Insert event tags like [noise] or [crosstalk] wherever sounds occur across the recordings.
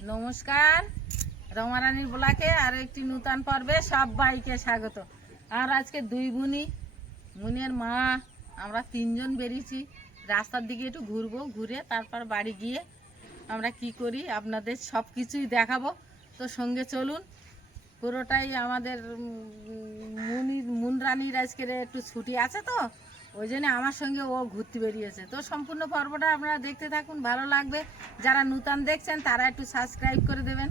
নমস্কার। রমারানীর ব্লকে আর একটি নূতন পর্বে সব ভাইকে স্বাগত। আর আজকে দুই বুনি মুনের মা আমরা তিনজন বেরিয়েছি। রাস্তার দিকে একটু ঘুরবো ঘুরে তারপর বাড়ি গিয়ে আমরা কি করি আপনাদের সব কিছুই দেখাবো। তো সঙ্গে চলুন পুরোটাই আমাদের উম, মুন মুনরানির আজকের একটু ছুটি আছে তো? ওই জন্য আমার সঙ্গে ও ঘুরতে বেরিয়েছে। তো সম্পূর্ণ পর্বটা আপনারা দেখতে থাকুন ভালো লাগবে। যারা নূতন দেখছেন তারা একটু সাবস্ক্রাইব করে দেবেন।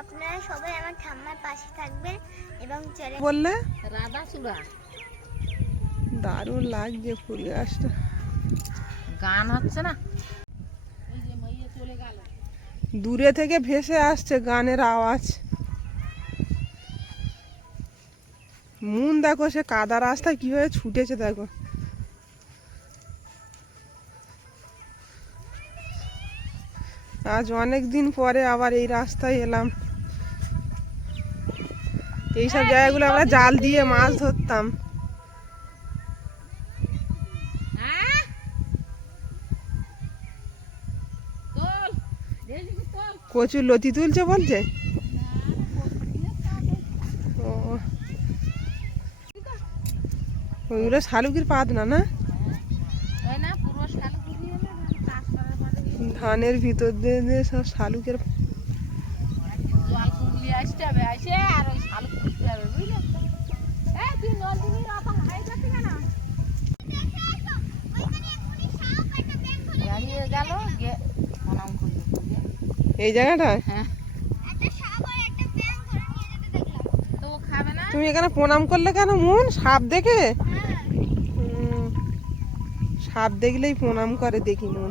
আপনারা সবাই আমার ঠাম্মার পাশে থাকবেন এবং চলে বললে? রাধা চূড়া দারুণ লাগছে ফুল গাছটা গান হচ্ছে না? এই চলে গেল। দূরে থেকে ভেসে আসছে গানের আওয়াজ। মুন দেখো সে কাদা রাস্তায় কীভাবে ছুটেছে দেখো। আজ অনেক দিন পরে আবার এই রাস্তায় এলাম। এইসব জায়গাগুলো আমরা জাল দিয়ে মাছ ধরতাম। হ্যাঁ? কচুর লতি তুলছে বলছে? ওইগুলো শালুকির পাত না না? তাই না পুরো শালু পুড়িয়ে এলে চাষ করার পরে এই ধানের ভিতর দিয়ে দিয়ে সব শালুকের এই কুড়লিয়ে আসতে তুমি এখানে প্রণাম করলে কেন মন? সাপ দেখে? সাপ দেখলেই প্রণাম করে দেখি মন।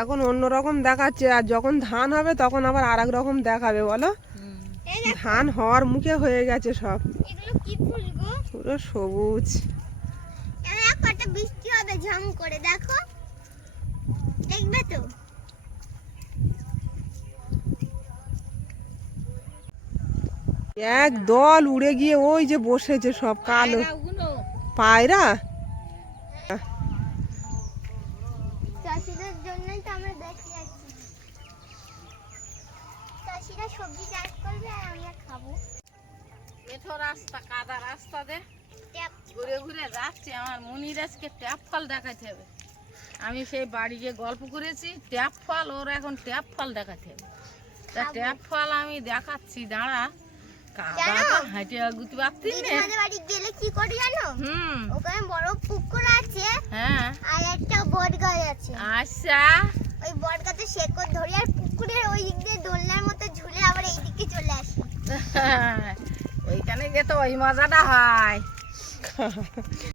এখন অন্যরকম দেখাচ্ছে আর যখন ধান হবে তখন আবার আর রকম দেখাবে বলো? ধান হওয়ার মুখে হয়ে গেছে সব। পুরো সবুজ। ঝম করে দেখো। দেখবে তো? এক দল উড়ে গিয়ে ওই যে বসেছে সব কালো পায়রা? আজকে ট্যাপ ফল দেখাতে হবে। আমি সেই বাড়ি গিয়ে গল্প করেছি ট্যাপ ফল ওর এখন ট্যাপ ফল দেখাতে হবে। তা ট্যাপ ফল আমি দেখাচ্ছি দাঁড়া। হাঁটে গুতি বাড়ি গেলে কি করি জানো? হুম। ওখানে বড় পুকুর আছে হ্যাঁ। আর একটা বট গাছ আছে। আচ্ছা। ওই বট শেকড় ধরি আর পুকুরের ওই দিক দিয়ে দোলনার মতো ঝুলে আবার এই দিকে চলে আসি। [laughs] ওইখানে গিয়ে তো ওই মজাটা হয়। [laughs]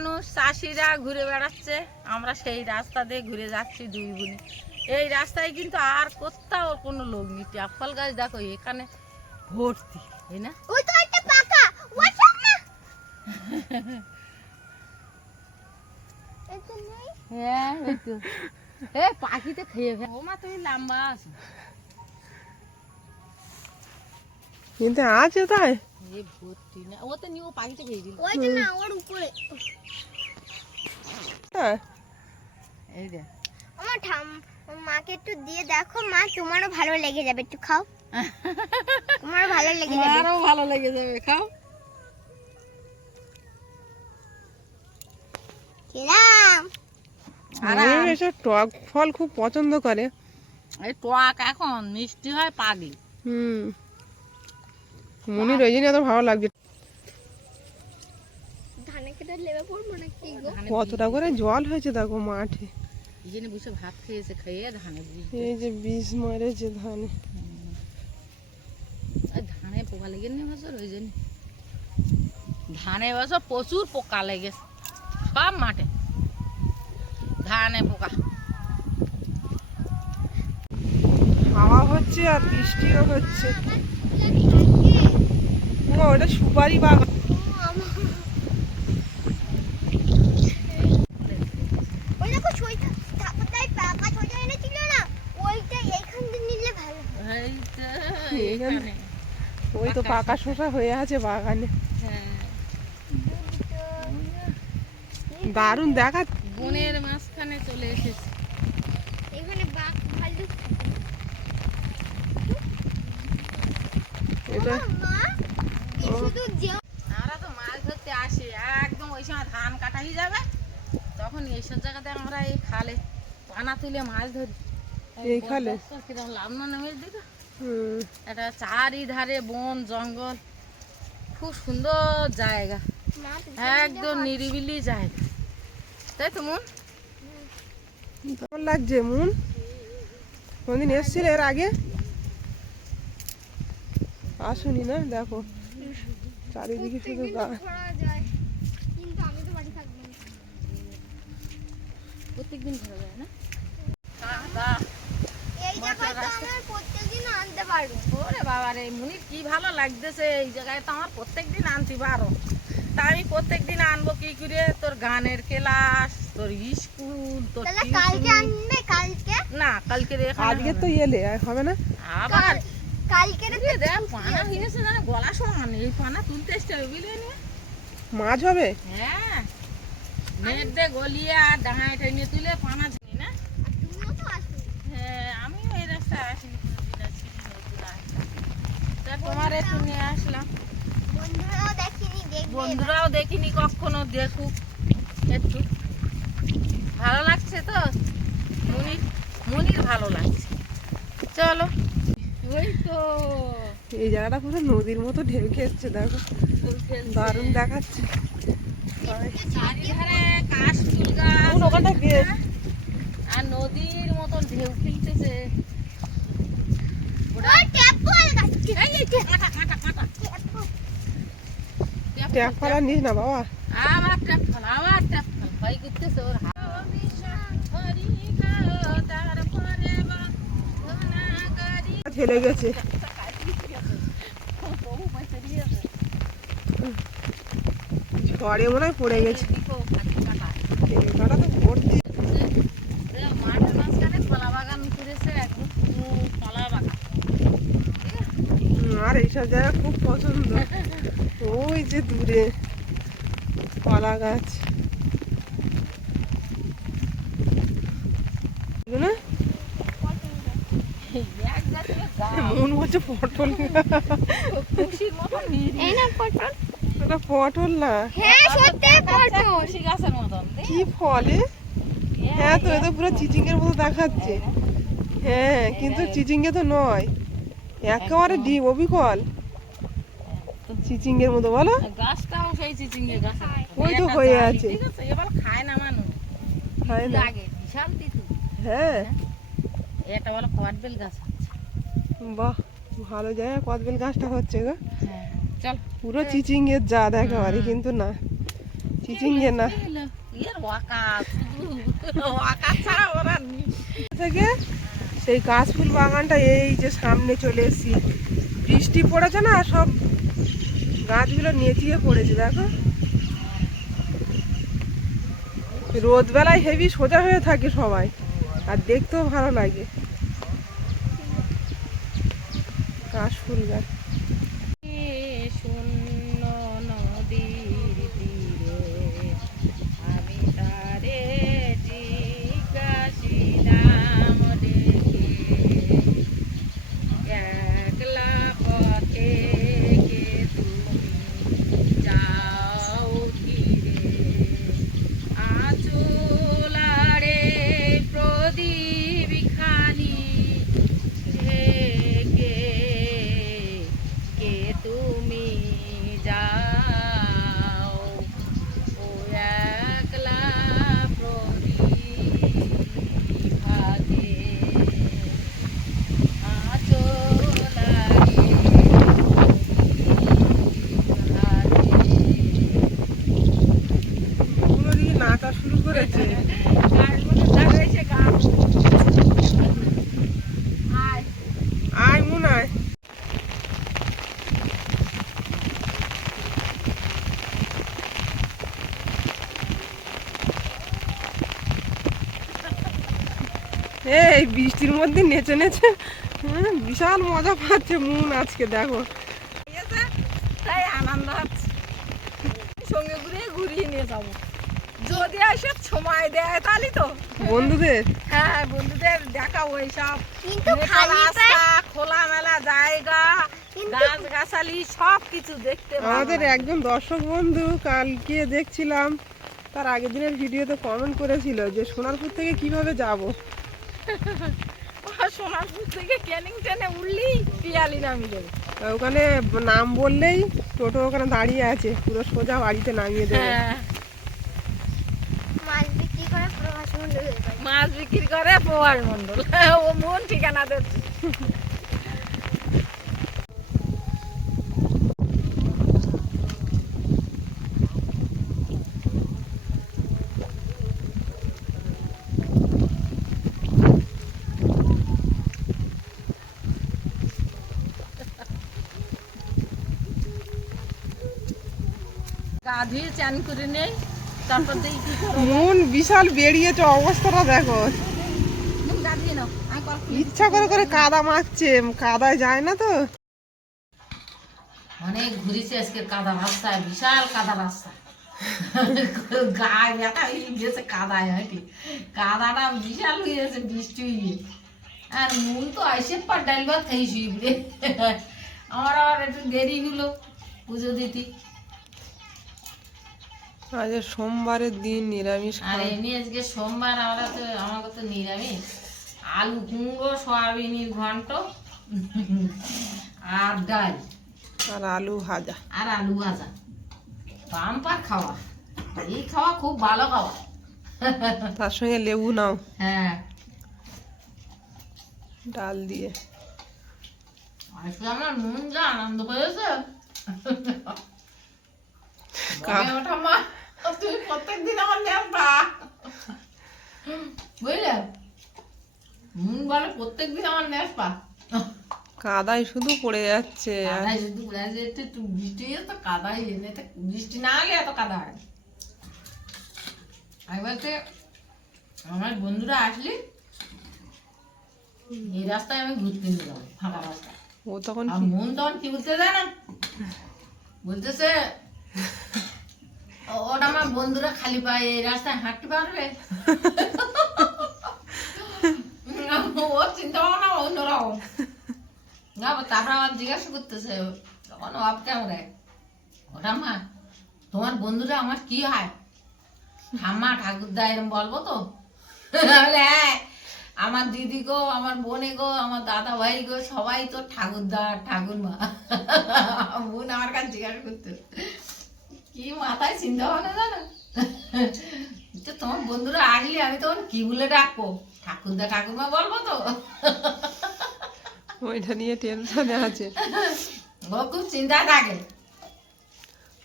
মানুষ চাষিরা ঘুরে বেড়াচ্ছে। আমরা সেই রাস্তা দিয়ে ঘুরে যাচ্ছি দুই বোনে এই রাস্তায় কিন্তু আর কোথাও কোনো লোক নেই। ট্যাপল গাছ দেখো এখানে ভর্তি তাই না? ওই তো একটা পাকা ওই সব না। এই তো নেই? হ্যাঁ ওই তো। এ পাখিতে খেয়ে ফেলে। ও মা তুমি লম্বা আছো। কিন্তু আছে তাই? এ ভর্তি না ও তো নিয়ে ও পাখিতে খেয়ে দিল। ওই না ওর উপরে। হ্যাঁ এই দে আমার ঠাম মাকে একটু দিয়ে দেখো মা তোমারও ভালো লেগে যাবে একটু খাও। তোমারও ভালো লেগে যাবে। আরও ভালো লেগে যাবে খাও। খেলাম। এসব টক ফল খুব পছন্দ করে। এই টক এখন মিষ্টি হয় পাগলি। হুম। মনির ওই জন্য এত ভালো লাগছে। কতটা করে জল হয়েছে দেখো মাঠে। এই বসে ভাত খেয়েছে খেয়ে ধানে বীজ এই যে বিষ মারেছে ধানে। ধানে পোকা লেগে নেই বছর ওই জন্য। ধানে বছর প্রচুর পোকা লেগেছে সব মাঠে। ধানে পোকা। হাওয়া হচ্ছে আর বৃষ্টিও হচ্ছে। ওটা সুপারি বাগান। ওই তো পাকা শোষা হয়ে আছে বাগানে। দারুণ দেখা বনের মাঝখানে চলে এসেছে। এখানে বাঘ ভাল্লুক এটা আমরা তো মাছ ধরতে আসি একদম ওই সময় ধান কাটাই যাবে। তখন এইসব জায়গাতে আমরা এই খালে পানা তুলে মাছ ধরি। এই খালে? বরদাস্ত কিরম নামের দিকে এটা চারিধারে বন জঙ্গল খুব সুন্দর জায়গা। একদম নিরিবিলি জায়গা। তাই তো মন? কেমন লাগছে মন? কোনদিন এসছিল এর আগে? আসুনি না দেখো। চারিদিকে শুধু গাছ কিন্তু আমি তো বাড়ি থাকব না। প্রত্যেকদিন ঘোরা যায় না? এই জায়গায় তো আমার প্রত্যেকদিন আনতে পারব। ওরে বাবা রে মুনির কি ভালো লাগতেছে এই জায়গায়। তো আমার প্রত্যেকদিন আনতে পারো। তা আমি প্রত্যেকদিন আনব কি করে? তোর গানের ক্লাস তোর স্কুল তোর কালকে আনবে কালকে? না কালকে আজকে হবে তো এলে হবে না? না। আবার মাছ হবে? হ্যাঁ। নেট দিয়ে গলিয়ে আর ডাঙায় টেনে তুলে পানা জানি না? তুমিও তো আসবে হ্যাঁ আমিও এই রাস্তায় আসিনি তোমার একটু নিয়ে আসলাম। বন্ধুরাও দেখিনি বন্ধুরাও দেখিনি কখনো দেখুক। একটু। ভালো লাগছে তো? মনির মনির ভালো লাগছে। চলো। এই জায়গাটা পুরো নদীর মতো ঢেউ খেয়েছে দেখো। ফুল দারুণ দেখাচ্ছে। ওখানটা আর নদীর মতন ঢেউ খেলতেছে। ট্যাপ ফেল, নিস না বাবা। আবার ট্যাপ ফেল, আবার ট্যাপ ফেল। ভয় করতেছে ওর হাত। ফেলে গেছে। ঝড়ে মনে হয় পড়ে গেছে। তো ভর্তি। আর এইসব জায়গা খুব পছন্দ। ওই যে দূরে কলা গাছ এগুলো না? এই এক জাতীয় গাছ, মন বলছে পটল। এই না পটল। ওটা পটল না। হ্যাঁ সত্যি পটল। খুশি গাছের মতন কি ফলে হ্যাঁ তো এটা পুরো চিচিঙ্গের মতো দেখাচ্ছে। হ্যাঁ কিন্তু চিচিঙ্গে তো নয়। একেবারে ডিম অবিকল। চিচিঙ্গের মতো বলো। গাছটাও সেই চিচিঙ্গে গাছ। ওই তো হয়ে আছে। ঠিক এবার খায় না মানুষ। খায় না। লাগে বিশাল তিতু হ্যাঁ। এটা বলো কটবেল গাছ। বাহ ভালো জায়গা কদবেল গাছটা হচ্ছে গো। হ্যাঁ চল। পুরো চিচিঙ্গের জাত একেবারে কিন্তু না। চিচিঙ্গে না। থেকে সেই গাছ ফুল বাগানটা এই যে সামনে চলে এসেছি। বৃষ্টি পড়েছে না সব গাছগুলো নেচিয়ে পড়েছে দেখো। রোদ বেলায় হেভি সোজা হয়ে থাকে সবাই আর দেখতেও ভালো লাগে। কাশ ফুল গাছ। এই বৃষ্টির মধ্যে নেচে নেচে হ্যাঁ, বিশাল মজা পাচ্ছে মন আজকে দেখো। গেছে, তাই আনন্দ হচ্ছে। সঙ্গে ঘুরিয়ে ঘুরিয়ে নিয়ে যাব। যদি এসে সময় দেয় তাহলে তো। বন্ধুদের? হ্যাঁ বন্ধুদের দেখা ওই সব। কিন্তু নেতা খালি পায়ে রাস্তা খোলা মেলা জায়গা গাছ গাছালি সব কিছু দেখতে আমাদের একজন দর্শক বন্ধু কালকে দেখছিলাম তার আগের দিনের ভিডিওতে কমেন্ট করেছিল যে সোনারপুর থেকে কীভাবে যাব। সোনারপুর থেকে ক্যানিং ট্রেনে উঠলেই পিয়ালি নামি যাবে ওখানে নাম বললেই টোটো ওখানে দাঁড়িয়ে আছে পুরো সোজা বাড়িতে নামিয়ে দেবে। হ্যাঁ। মাছ বিক্রি করে প্রভাস মন্ডল মাছ বিক্রি করে প্রভাস মন্ডল ও মন ঠিকানা দিচ্ছে ধুয়ে চান করে নেই তারপর মন বিশাল বেরিয়েছে অবস্থাটা দেখো। ইচ্ছা করে করে কাদা মাখছে কাদায় যায় না তো। অনেক ঘুরেছি আজকে কাদা রাস্তায় বিশাল কাদা রাস্তা। গায়ে ব্যথা হয়ে গেছে কাদায় হাঁটি কাদাটা বিশাল হয়ে গেছে বৃষ্টি হয়ে আর মন তো আইসে পার ডাল ভাত খাই শুয়ে আমার আবার একটু দেরি হলো পুজো দিতে। আজ সোমবারের দিন নিরামিষ আর এমনি আজকে সোমবার আমরা তো আমাকে তো নিরামিষ। আলু কুমড়ো সয়াবিনের ঘন্ট আর ডাল। আর আলু ভাজা। আর আলু ভাজা। পাম্পার খাওয়া। এই খাওয়া খুব ভালো খাওয়া। তার সঙ্গে লেবু নাও। হ্যাঁ। ডাল দিয়ে। আজকে আমার মন যা আনন্দ হয়েছে মা। তুমি প্রত্যেকদিন আমার নেবা বুঝলে? মন বলে প্রত্যেকদিন আমার কাদায় শুধু পড়ে যাচ্ছে। কাদায় যদি উড়ে যায় একটু বৃষ্টি তো কাদাই এনে তো বৃষ্টি না হলে এত কাদা হয়। না। আমার বন্ধুরা আসলে এই রাস্তায় আমি ঘুরতে নিয়ে যাব ফাঁকা রাস্তা ও তখন মন তখন কি বলতে জানো? বলতেছে "ও- ওটা আমার বন্ধুরা খালি পায়ে এই রাস্তায় হাঁটতে পারবে? ও চিন্তা ভাবনা অন্যরকম। না তারপর আমার জিজ্ঞাসা করতেছে, তখন অফ ক্যামেরায় ওটা মা, তোমার বন্ধুরা আমার কি হয়? ঠাম্মা, ঠাকুরদা, এরম বলব তো? হ্যাঁ আমার দিদি গো, আমার বোনে গো, আমার দাদা ভাই গো, সবাই তো ঠাকুরদা আর ঠাকুরমা। বোন আমার কাছে জিজ্ঞাসা করতে কি মাথায় চিন্তা ভাবনা জানো? তো তোমার বন্ধুরা আসলে আমি তখন কি বলে ডাকবো? ঠাকুরদা ঠাকুরমা বলব তো? ওইটা নিয়ে টেনশনে আছে। ও খুব চিন্তা থাকে।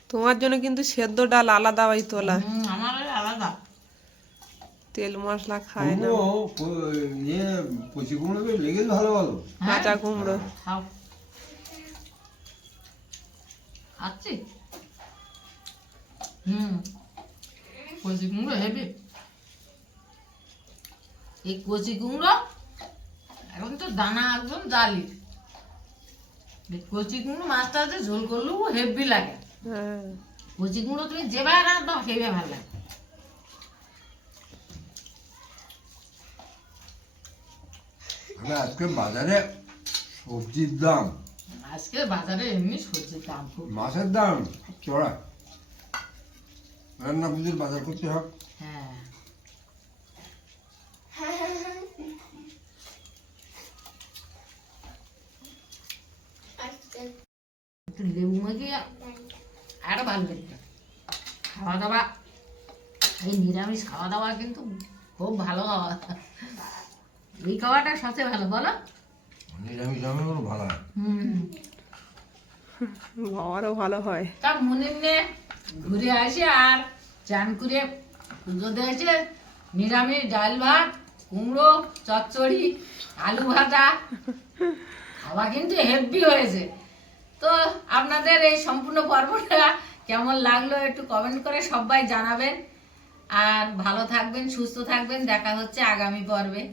তোমার জন্য কিন্তু সেদ্ধ ডাল আলাদা ওই তোলা। আমার আলাদা। তেল মশলা খায় না। ইয়ে কুমড়ো বেশ লেগে ভালো ভালো। হ্যাঁ? কাঁচা কুমড়ো। খাও। খাচ্ছি? হুম। কচি কুমড়ো হেবি। এই কচি কুমড়ো এখন তো দানা একদম জালি। এই কচি কুমড়ো মাছটা যে ঝোল করলেও হেভি লাগে। হ্যাঁ। কচি কুমড়ো তুমি যেভাবে রাঁধো সেইভাবে ভালো লাগে। মানে আজকে বাজারে সবজির দাম। আজকে বাজারে এমনি সবজির দাম মাছের দাম? চড়া। রান্না পুজোর বাজার করতে হবে। হ্যাঁ। লেবু মাখিয়ে আরও ভালো খাওয়া দাওয়া। এই নিরামিষ খাওয়া দাওয়া কিন্তু খুব ভালো। খাওয়া এই খাওয়াটা সবচেয়ে ভালো বলো। নিরামিষ আমার ভালো হয়। হুম। বাবারও ভালো হয়। তা মনে নে ঘুরে আসে আর চান করে পুজো দিয়েছে নিরামিষ ডাল ভাত, কুমড়ো, চচ্চড়ি, আলু ভাজা। খাওয়া কিন্তু হেভি হয়েছে। তো আপনাদের এই সম্পূর্ণ পর্বটা কেমন লাগল একটু কমেন্ট করে সবাই জানাবেন। আর ভালো থাকবেন, সুস্থ থাকবেন। দেখা হচ্ছে আগামী পর্বে।